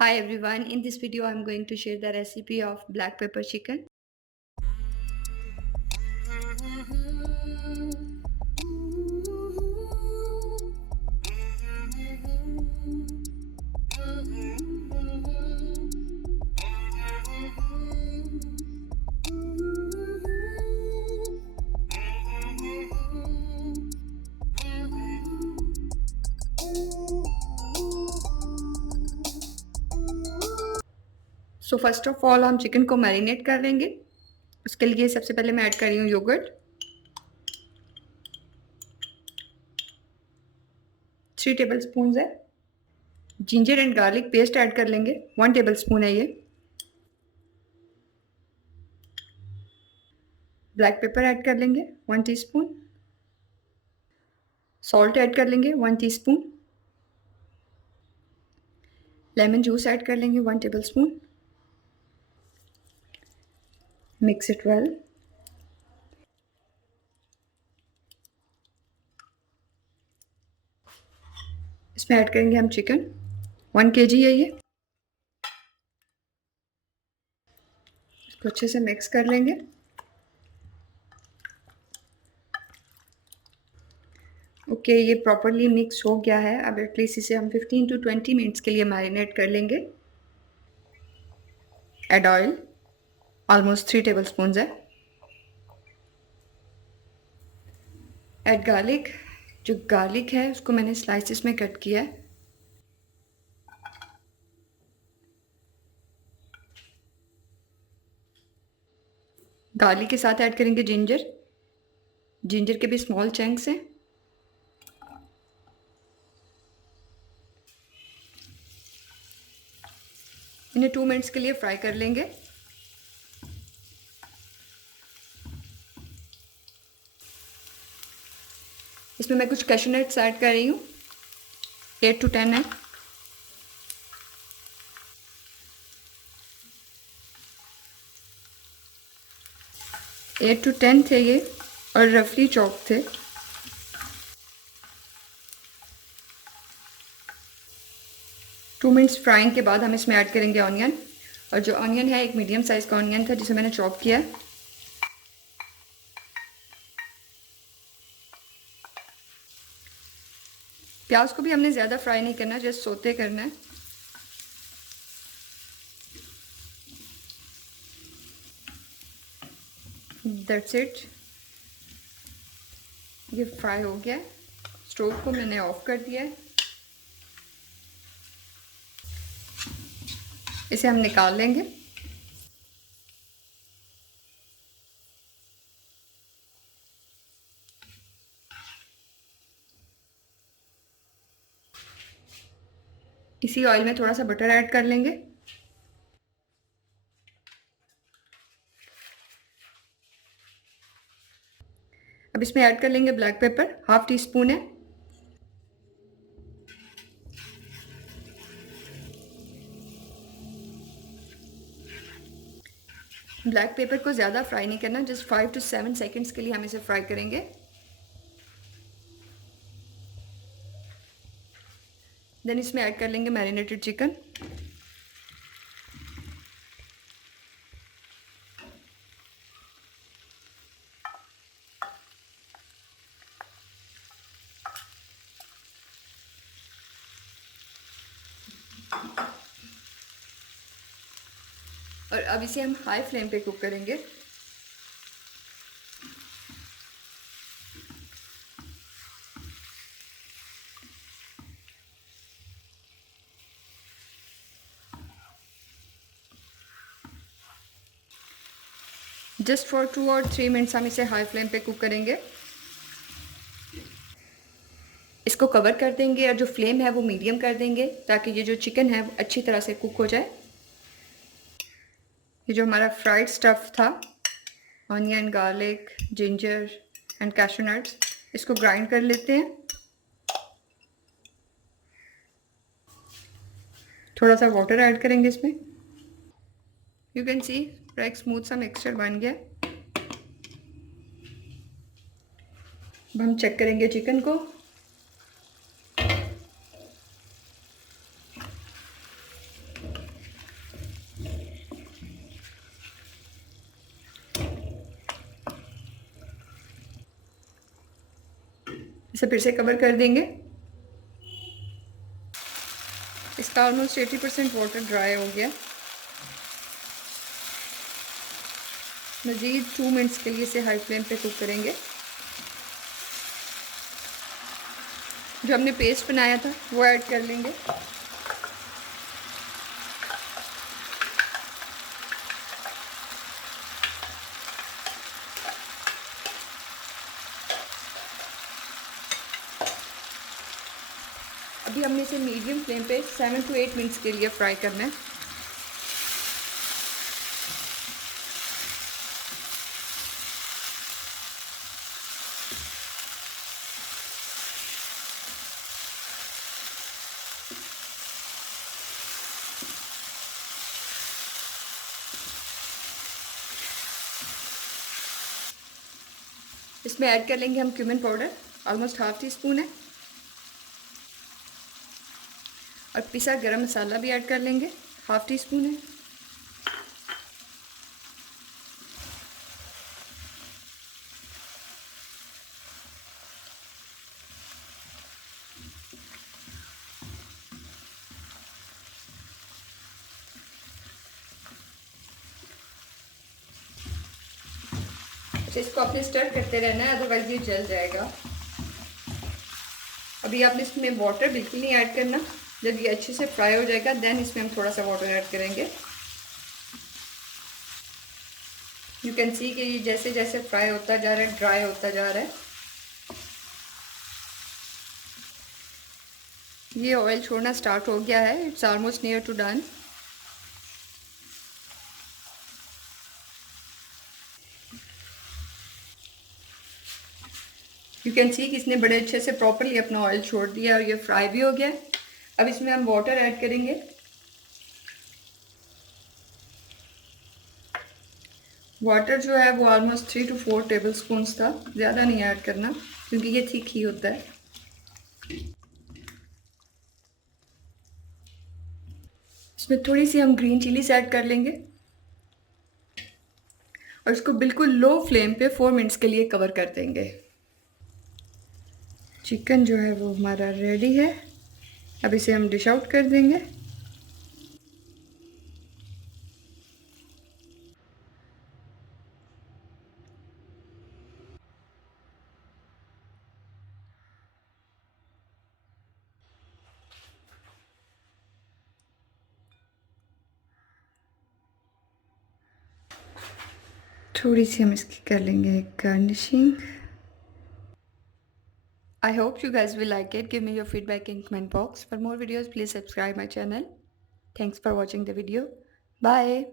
Hi everyone, in this video I'm going to share the recipe of black pepper chicken. First of all हम chicken को marinate कर लेंगे। उसके लिए सबसे पहले मैं ऐड कर रही हूँ योगर्ट 3 टेबल स्पून है। Ginger and garlic paste add कर लेंगे 1 टेबल स्पून है ये। ब्लैक पेपर ऐड कर लेंगे 1 टीस्पून। सॉल्ट ऐड कर लेंगे 1 टीस्पून। लेमन जूस ऐड कर लेंगे 1 table spoon. Mix it well. इसमें ऐड करेंगे हम चिकन 1 kg है ये। इसको अच्छे से मिक्स कर लेंगे। ओके, ये प्रॉपरली मिक्स हो गया है। अब एटलीस्ट इसे हम 15 to 20 मिनट्स के लिए मैरिनेट कर लेंगे। Add oil almost 3 tablespoon है। एड गार्लिक, जो गार्लिक है उसको मैंने स्लाइसिस में कट किया है। गार्लिक के साथ ऐड करेंगे जिंजर। जिंजर के भी स्मॉल चंक्स हैं। इन्हें 2 मिनट्स के लिए फ्राई कर लेंगे। इसमें मैं कुछ कैश्यू नट्स ऐड कर रही हूँ, 8 to 10 है। एट टू टेन थे ये और रफली चॉप थे। टू मिनट्स फ्राइंग के बाद हम इसमें ऐड करेंगे ऑनियन। और जो ऑनियन है एक मीडियम साइज़ का ऑनियन था जिसे मैंने चॉप किया। प्याज को भी हमने ज़्यादा फ्राई नहीं करना, जस्ट सोते करना है। दैट्स इट, ये फ्राई हो गया। स्टोव को मैंने ऑफ कर दिया है। इसे हम निकाल लेंगे। इसी ऑयल में थोड़ा सा बटर ऐड कर लेंगे। अब इसमें ऐड कर लेंगे ब्लैक पेपर, 1/2 टीस्पून है। ब्लैक पेपर को ज़्यादा फ्राई नहीं करना, जस्ट 5 to 7 सेकेंड्स के लिए हम इसे फ्राई करेंगे। देन इसमें ऐड कर लेंगे मैरिनेटेड चिकन। और अब इसे हम हाई फ्लेम पे कुक करेंगे। जस्ट फॉर 2 और 3 मिनट्स हम इसे हाई फ्लेम पे कुक करेंगे। इसको कवर कर देंगे और जो फ्लेम है वो मीडियम कर देंगे ताकि ये जो चिकन है वो अच्छी तरह से कुक हो जाए। ये जो हमारा फ्राइड स्टफ़ था, onion, garlic, ginger and cashew nuts, इसको ग्राइंड कर लेते हैं। थोड़ा सा वाटर ऐड करेंगे इसमें। यू कैन सी एक स्मूथ सा मिक्सचर बन गया। अब हम चेक करेंगे चिकन को। इसे फिर से कवर कर देंगे। इसका ऑलमोस्ट 80% वाटर ड्राई हो गया। मज़ीद 2 मिनट्स के लिए इसे हाई फ्लेम पे कुक करेंगे। जो हमने पेस्ट बनाया था वो ऐड कर लेंगे। अभी हमने इसे मीडियम फ्लेम पे 7 to 8 मिनट्स के लिए फ्राई करना है। इसमें ऐड कर लेंगे हम cumin powder, almost half tea spoon है। और पिसा गरम मसाला भी ऐड कर लेंगे, हाफ टी स्पून है। अच्छा, इसको आपने स्टर करते रहना है, अदरवाइज ये जल जाएगा। अभी आपने इसमें वाटर बिल्कुल नहीं ऐड करना। जब ये अच्छे से फ्राई हो जाएगा देन इसमें हम थोड़ा सा वाटर ऐड करेंगे। यू कैन सी कि ये जैसे जैसे फ्राई होता जा रहा है, ड्राई होता जा रहा है। ये ऑयल छोड़ना स्टार्ट हो गया है। It's almost near to done. You can see कि इसने बड़े अच्छे से प्रॉपरली अपना ऑयल छोड़ दिया और ये फ्राई भी हो गया। अब इसमें हम वाटर ऐड करेंगे। वाटर जो है वो ऑलमोस्ट 3 to 4 टेबल स्पून था, ज़्यादा नहीं ऐड करना क्योंकि ये थिक ही होता है। इसमें थोड़ी सी हम ग्रीन चिलीज ऐड कर लेंगे और इसको बिल्कुल लो फ्लेम पे 4 मिनट्स के लिए कवर कर देंगे। चिकन जो है वो हमारा रेडी है। अब इसे हम डिश आउट कर देंगे। थोड़ी सी हम इसकी कर लेंगे garnishing. I hope you guys will like it. Give me your feedback in comment box. For more videos, please subscribe my channel. Thanks for watching the video. Bye.